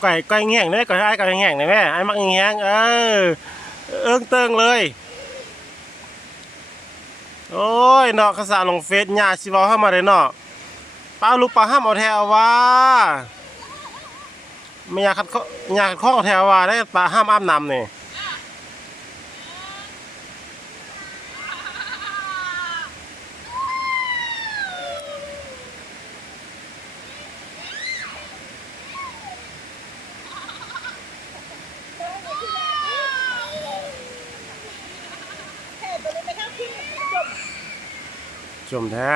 ไก่แง่งเลยไก่ไอ้ไก่แง่งเลยแม่ไอ้มักแง่งเอิ้งเติงเลยโอ้ยเนาะภาษาลงเฟซญาสิเว้าเข้ามาเลยเนาะป้าลูกป้าห้ามเอาแถวว่าไม่อยากขัดข้ออยากขัดข้องเอาแถวว่าได้ป้าห้ามอาบน้ำนี่จมแท้